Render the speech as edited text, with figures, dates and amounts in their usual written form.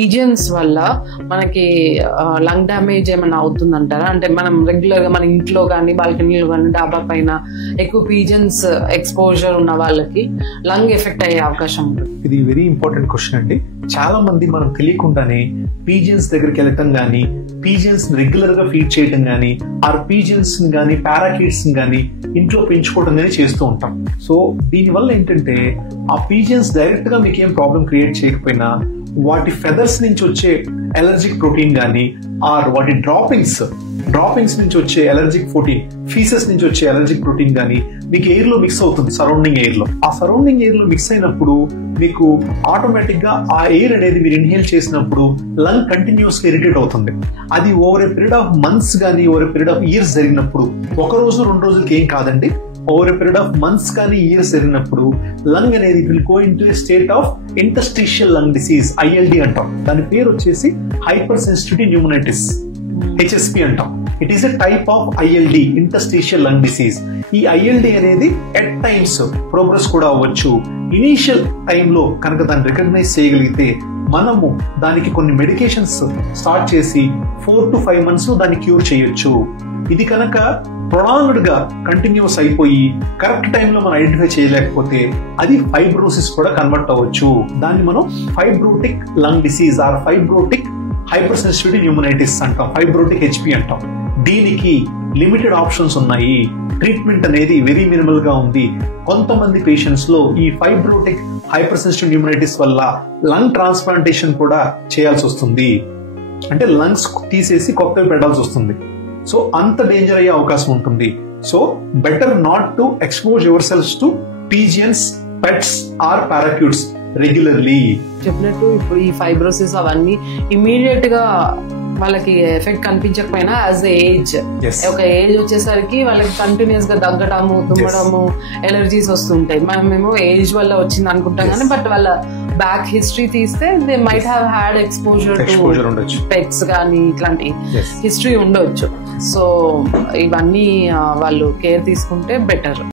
Pigeons వల్ల మనకి lung damage ఏమైనా అవుతుందంటారా? అంటే మనం రెగ్యులర్ గా మన ఇంట్లో కానీ బాల్కనీలో కానీ డాబా పైన ఎక్కువ పీజియన్స్ ఎక్స్పోజర్ ఉన్న వాళ్ళకి లంగ్ ఎఫెక్ట్ అయ్యే అవకాశం ఉంటుంది. ఇది వెరీ ఇంపార్టెంట్ క్వశ్చన్ అండి. చాలా మంది మనం తెలియకుండానే పీజియన్స్ దగ్గరికి వెళ్ళటం కానీ, పీజియన్స్ రెగ్యులర్ గా ఫీడ్ చేయడం కానీ, ఆర్ పీజియన్స్ కానీ పారాకీట్స్ కానీ ఇంట్లో పెంచుకోవడం కానీ చేస్తూ ఉంటాం. సో దీనివల్ల ఏంటంటే ఆ పీజియన్స్ డైరెక్ట్ గా మీకు ఏం ప్రాబ్లం క్రియేట్ చేయకపోయినా వాటి ఫెదర్స్ నుంచి వచ్చే ఎలర్జిక్ ప్రోటీన్ కానీ, ఆర్ వాటి డ్రాపింగ్స్ నుంచి వచ్చే ఎలర్జిక్ ప్రోటీన్, ఫీసెస్ నుంచి వచ్చే ఎలర్జిక్ ప్రోటీన్ కానీ మీకు ఎయిర్ లో మిక్స్ అవుతుంది. సరౌండింగ్ ఎయిర్ లో ఆ సరౌండింగ్ ఎయిర్ లో మిక్స్ అయినప్పుడు మీకు ఆటోమేటిక్ గా ఆ ఎయిర్ అనేది మీరు ఇన్హేల్ చేసినప్పుడు లంగ్ కంటిన్యూస్ గా ఇరిటేట్ అవుతుంది. అది over a period of months కానీ over a period of years జరిగినప్పుడు, ఒక రోజు 2 రోజులకి ఏం కాదండి, over a period of months కానీ ఇయర్స్ జరిగినప్పుడు లంగ్ అనేది will go into a state of interstitial lung disease, ILD అంటాం. దాని పేరు వచ్చేసి హైపర్ సెన్సిటివిటీ న్యూమోనైటిస్, హెచ్ఎస్పి అంటాం. It is a type of ILD, interstitial lung disease. ఈ ILD అనేది ఎట్ టైమ్స్ ప్రోగ్రెస్ కూడా అవ్వచ్చు. ఇనీషియల్ టైంలో కనుక దాన్ని రికగ్నైజ్ చేయగలిగితే మనము దానికి కొన్ని మెడికేషన్స్ స్టార్ట్ చేసి 4 to 5 months లో దాన్ని క్యూర్ చేయొచ్చు. ఇది కనుక ప్రొలాంగ్డ్ గా కంటిన్యూస్ అయిపోయి కరెక్ట్ టైంలో మనం ఐడెంటిఫై చేయలేకపోతే అది ఫైబ్రోసిస్ కూడా కన్వర్ట్ అవ్వచ్చు. దాన్ని మనం fibrotic lung disease are fibrotic hyper sensitivity pneumonitis అంటాం, ఫైబ్రోటిక్ హెచ్పి అంటాం. దీనికి లిమిటెడ్ ఆప్షన్స్ ఉన్నాయి. ట్రీట్మెంట్ అనేది వెరీ మినిమల్ గా ఉంది. కొంతమంది పేషెంట్స్ లో ఈ ఫైబ్రోటిక్ హైపర్ సెన్సిటివ్ న్యూమోనైటిస్ వల్ల లంగ్ ట్రాన్స్ప్లాంటేషన్ కూడా చేయాల్సి వస్తుంది. అంటే లంగ్స్ తీసేసి కొత్తవి పెట్టాల్సి వస్తుంది. సో అంత డేంజర్ అయ్యే అవకాశం ఉంటుంది. So better not to expose yourself to pigeons, pets or parakeets regularly. చెప్పినట్టు ఇప్పుడు ఈ ఫైబ్రోసిస్ అవన్నీ ఇమీడియట్ గా వాళ్ళకి ఎఫెక్ట్ కనిపించకపోయినా యాజ్ ఏజ్, ఒక ఏజ్ వచ్చేసరికి వాళ్ళకి కంటిన్యూస్ గా దగ్గడము, తుమ్మడము, ఎలర్జీస్ వస్తుంటాయి. మనమేమో ఏజ్ వల్ల వచ్చింది అనుకుంటాం కానీ బట్ వాళ్ళ బ్యాక్ హిస్టరీ తీస్తే they might have had exposure to pets కానీ ఇట్లాంటి హిస్టరీ ఉండొచ్చు. సో ఇవన్నీ వాళ్ళు కేర్ తీసుకుంటే బెటర్.